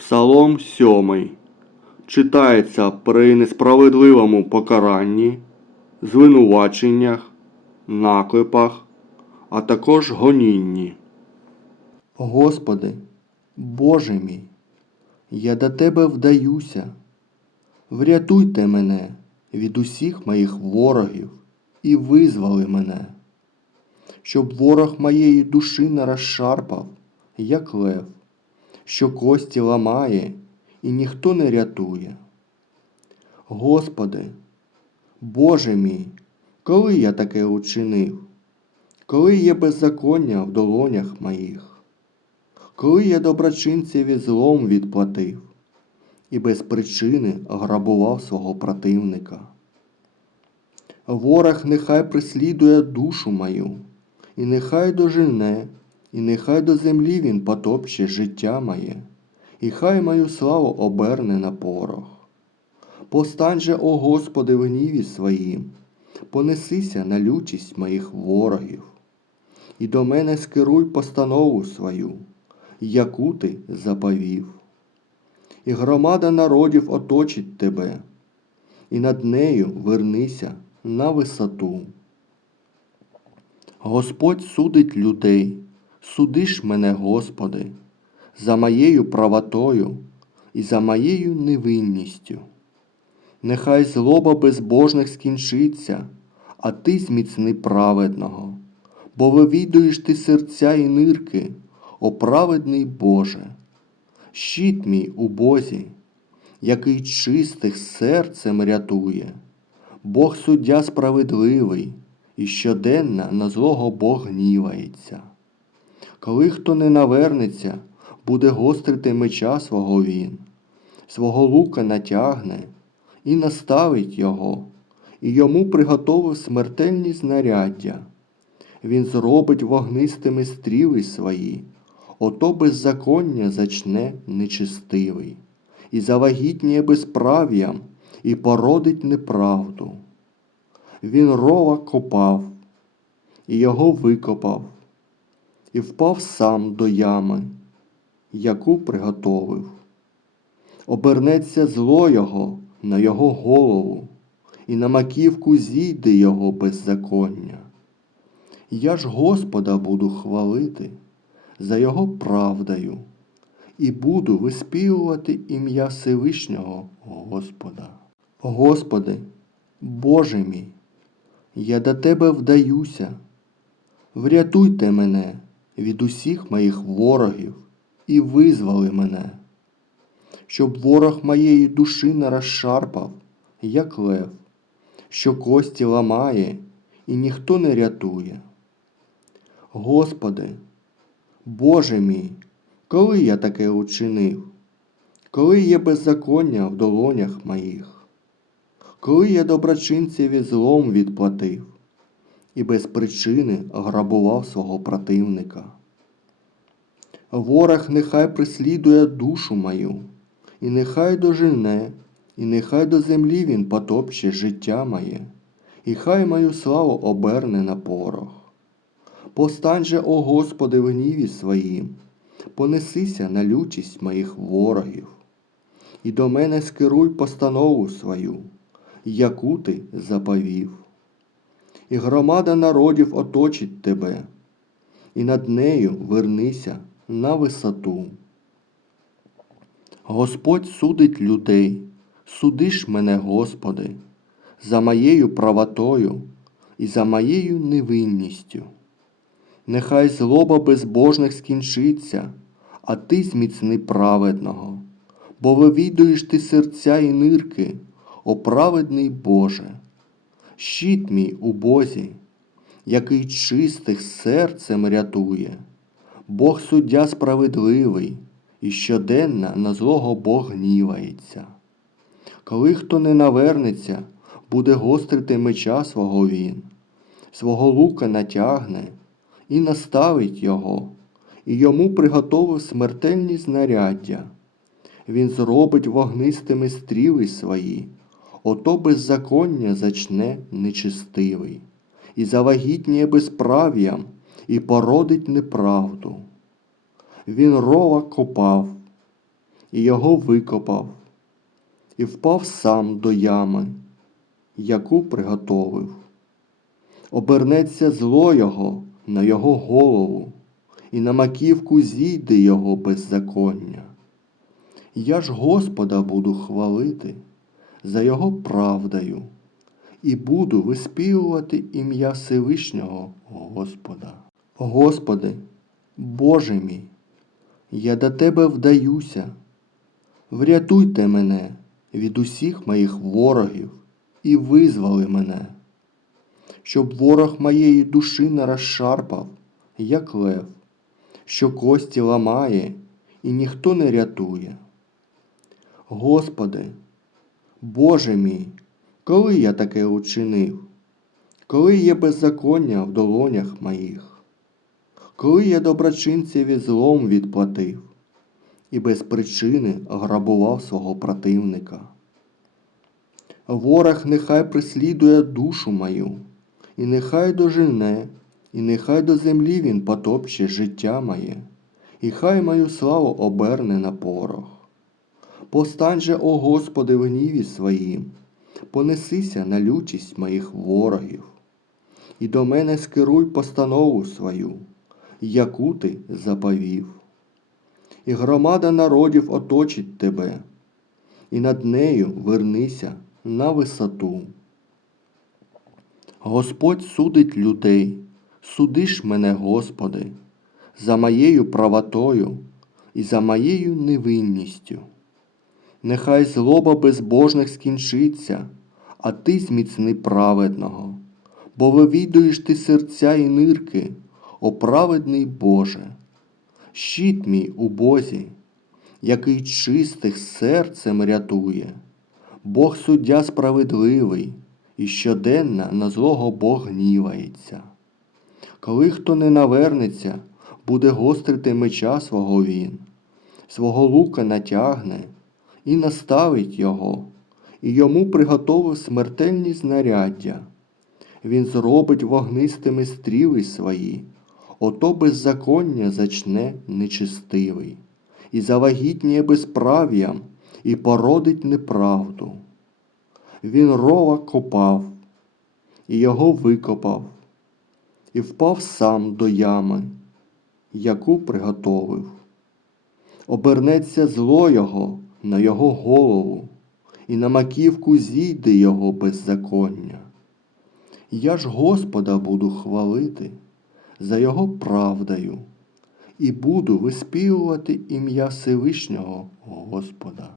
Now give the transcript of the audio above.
Псалом 7 читається при несправедливому покаранні, звинуваченнях, наклепах, а також гонінні. Господи, Боже мій, я до Тебе вдаюся. Врятуйте мене від усіх моїх ворогів і визволи мене, щоб ворог моєї душі не розшарпав, як лев, що кості ламає і ніхто не рятує. Господи, Боже мій, коли я таке учинив, коли є беззаконня в долонях моїх, коли я доброчинцеві злом відплатив і без причини грабував свого противника. Ворог нехай преслідує душу мою, і нехай дожене, і нехай до землі він потопче життя моє, і хай мою славу оберне на порох. Постань же, о Господи, в гніві своїм, понесися на лютість моїх ворогів, і до мене скеруй постанову свою, яку ти заповів. І громада народів оточить тебе, і над нею вернися на висоту. Господь судить людей, судиш мене, Господи, за моєю правотою і за моєю невинністю. Нехай злоба безбожних скінчиться, а ти зміцни праведного, бо вивідуєш ти серця і нирки, о праведний Боже, щит мій у Бозі, який чистих серцем рятує, Бог суддя справедливий, і щоденно на злого Бог гнівається. Коли хто не навернеться, буде гострити меча свого він, свого лука натягне і наставить його, і йому приготовив смертельні знаряддя. Він зробить вогнистими стріли свої, ото беззаконня зачне нечистивий, і завагітніє безправ'ям, і породить неправду. Він рова копав, і його викопав, і впав сам до ями, яку приготовив. Обернеться зло його на його голову, і на маківку зійде його беззаконня. Я ж Господа буду хвалити за його правдою, і буду виспівувати ім'я Всевишнього Господа. Господи, Боже мій, я до Тебе вдаюся. Врятуйте мене від усіх моїх ворогів і визволи мене, щоб ворог моєї душі не розшарпав, як лев, що кості ламає і ніхто не рятує. Господи, Боже мій, коли я таке учинив, коли є беззаконня в долонях моїх, коли я доброчинцеві злом відплатив і без причини грабував свого противника. Ворог нехай преслідує душу мою, і нехай дожене, і нехай до землі він потопче життя моє, і хай мою славу оберне на порох. Постань же, о Господи, в гніві своїм, понесися на лютість моїх ворогів, і до мене скеруй постанову свою, яку ти заповів. І громада народів оточить тебе, і над нею вернися на висоту. Господь судить людей, судиш мене, Господи, за моєю правотою і за моєю невинністю. Нехай злоба безбожних скінчиться, а ти зміцни праведного, бо вивідуєш ти серця і нирки, о праведний Боже, щит мій у Бозі, який чистих серцем рятує, Бог суддя справедливий, і щоденно на злого Бог гнівається. Коли хто не навернеться, буде гострити меча свого він, свого лука натягне і наставить його, і йому приготовив смертельні знаряддя. Він зробить вогнистими стріли свої, ото беззаконня зачне нечистивий, і завагітніє безправ'ям, і породить неправду. Він рова копав, і його викопав, і впав сам до ями, яку приготовив. Обернеться зло його на його голову, і на маківку зійде його беззаконня. Я ж Господа буду хвалити за його правдою, і буду виспівувати ім'я Всевишнього Господа. Господи, Боже мій, я до Тебе вдаюся, врятуйте мене від усіх моїх ворогів і визволи мене, щоб ворог моєї душі не розшарпав, як лев, що кості ламає і ніхто не рятує. Господи, Боже мій, коли я таке учинив, коли є беззаконня в долонях моїх, коли я доброчинцеві злом відплатив і без причини грабував свого противника. Ворог нехай преслідує душу мою, і нехай дожене, і нехай до землі він потопче життя моє, і хай мою славу оберне на порох. Постань же, о Господи, в гніві своїм, понесися на лютість моїх ворогів, і до мене скеруй постанову свою, яку ти заповів. І громада народів оточить тебе, і над нею вернися на висоту. Господь судить людей, судиш мене, Господи, за моєю правотою і за моєю невинністю. Нехай злоба безбожних скінчиться, а ти зміцни праведного, бо вивідуєш ти серця і нирки, о праведний Боже. Щит мій у Бозі, який чистих серцем рятує, Бог суддя справедливий, і щоденно на злого Бог гнівається. Коли хто не навернеться, буде гострити меча свого він, свого лука натягне і наставить його, і йому приготовив смертельні знаряддя. Він зробить вогнистими стріли свої, ото беззаконня зачне нечистивий, і завагітніє безправ'ям, і породить неправду. Він рова копав, і його викопав, і впав сам до ями, яку приготовив. Обернеться зло його на його голову, і на маківку зійде його беззаконня. Я ж Господа буду хвалити за його правдою, і буду виспівувати ім'я Всевишнього Господа.